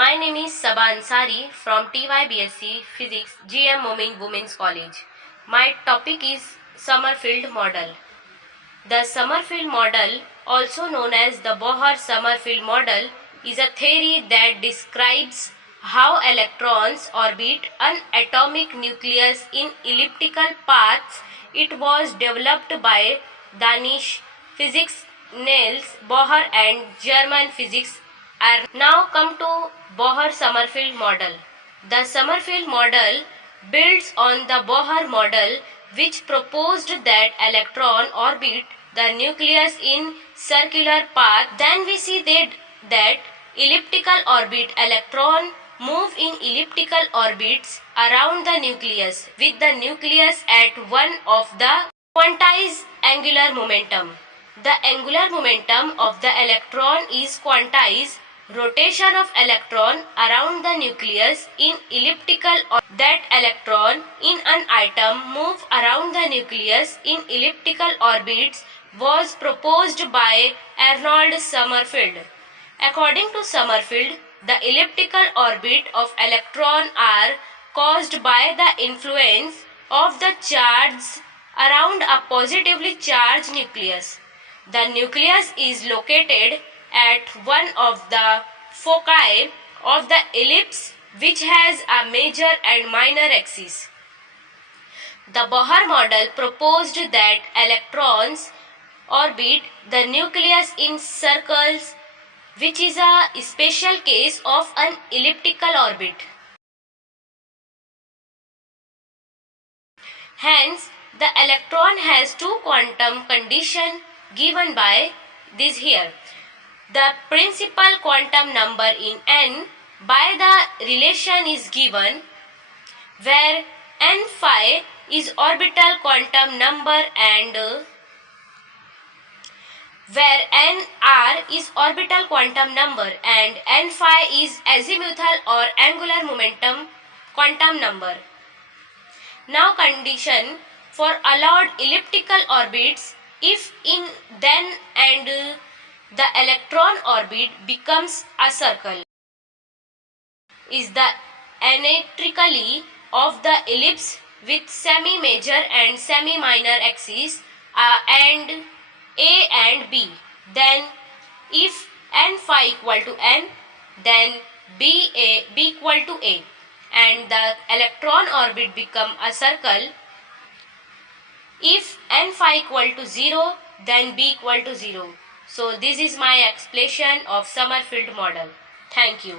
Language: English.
My name is Sabah Ansari from TYBSc Physics GM Momin Women's College. My topic is Summerfield model. The Summerfield model, also known as the Bohr-Sommerfeld model, is a theory that describes how electrons orbit an atomic nucleus in elliptical paths. It was developed by Danish physics Niels Bohr and German physics are now come to Bohr-Sommerfeld model. The Sommerfeld model builds on the Bohr model, which proposed that electron orbit the nucleus in circular path. Then we see that elliptical orbit electron move in elliptical orbits around the nucleus, with the nucleus at one of the quantized angular momentum. The angular momentum of the electron is quantized. Rotation of electron around the nucleus in elliptical orbit. That electron in an atom move around the nucleus in elliptical orbits was proposed by Arnold Sommerfeld. According to Sommerfeld, the elliptical orbit of electron are caused by the influence of the charges around a positively charged nucleus. The nucleus is located at one of the foci of the ellipse, which has a major and minor axis. The Bohr model proposed that electrons orbit the nucleus in circles, which is a special case of an elliptical orbit. Hence, the electron has two quantum conditions given by this here. The principal quantum number in n by the relation is given, where n phi is orbital quantum number and where nr is orbital quantum number and n phi is azimuthal or angular momentum quantum number. Now condition for allowed elliptical orbits, if in then and the electron orbit becomes a circle, is the anatrically of the ellipse with semi-major and semi-minor axes and A and B. Then if n phi equal to n, then B equal to A, and the electron orbit become a circle. If n phi equal to 0, then B equal to 0. So this is my explanation of Sommerfeld model. Thank you.